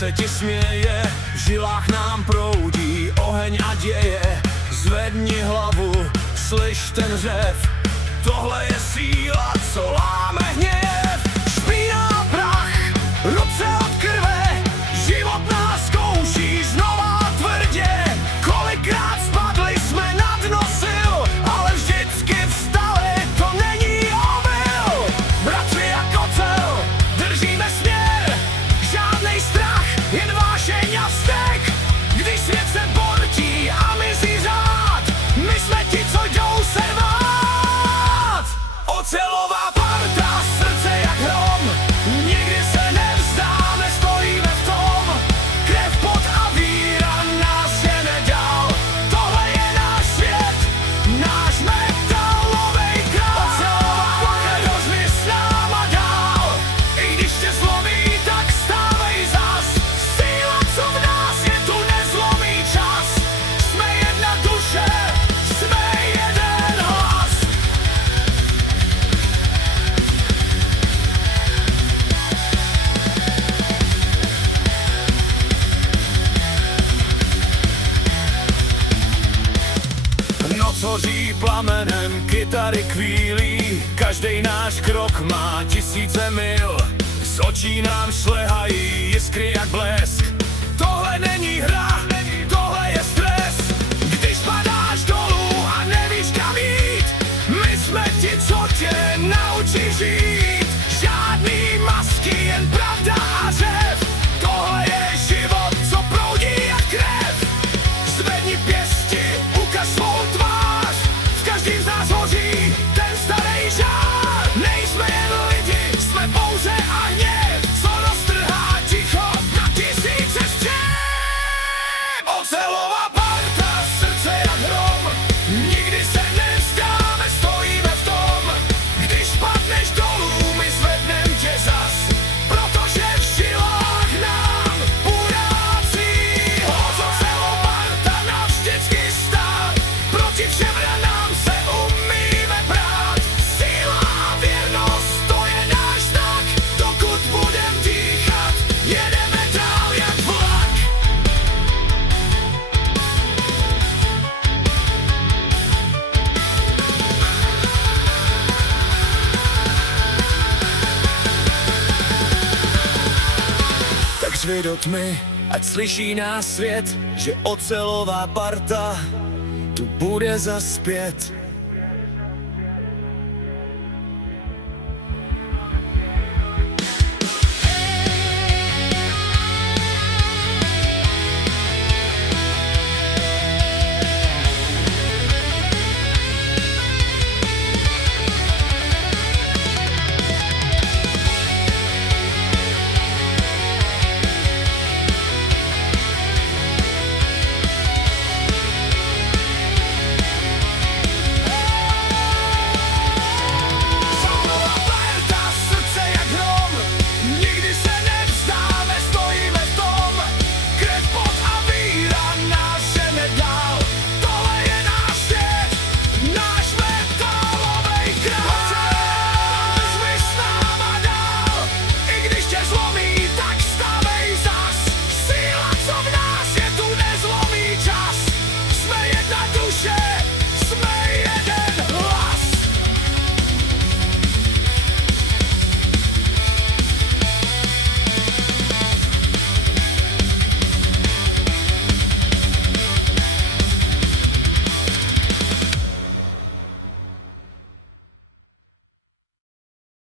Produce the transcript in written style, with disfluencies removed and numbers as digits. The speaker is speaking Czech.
se ti směje, v žilách nám proudí oheň a děje. Zvedni hlavu, slyš ten řev, tohle je síla, co láme hněv. Špíná prach, ruce od krve, život nás zkouší znova tvrdě. Kolikrát spadli jsme na dno sil, ale vždycky vstali, to není omyl. Bratři jak ocel, držíme směr, žádnej strach, jen vášeň a vztek. Když svět se bortí a mizí řád, my jsme ti, co jdou se rvát. Ocelová parta, srdce jak hrom, nikdy se nevzdáme, stojíme v tom. Krev, pot a víra nás žene dál, tohle je náš svět, náš metalovej král. Ocelová parta, rozmi s náma dál, i když tě zlomí, tak stávej zas. Síla, co v nás je, tu nezlomí čas, jsme jedna duše, jsme jeden hlas. Noc hoří plamenem, kytary kvílí, každej náš krok má tisíce mil. Z očí nám šlehají jiskry jak blesk. Tohle není hra, tohle je stres. Když padáš dolů a nevíš kam jít, my jsme ti, co tě naučí žít. Žádný masky, jen pravda a řev, tohle je život, co proudí jak krev. Zvedni pěsti, ukaž svou tvář, v každým z nás hoří ten starý žár. Nejsme jen lidi, jsme bouře a hněv, co roztrhá ticho na tisíce střev. Ocelová parta, srdce jak hrom, nikdy se nevzdáme, stojíme v tom. Když padneš dolů, my zvednem tě zas, protože v žilách nám urácí hlas. Ocelová parta navždycky stát, proti všem ranám se umíme brát. Síla a věrnost, to je náš znak, dokud budem dýchat, jedeme dál jak vlak. Tak řvi do tmy, ať slyší nás svět, že ocelová parta tu bude zas zpět.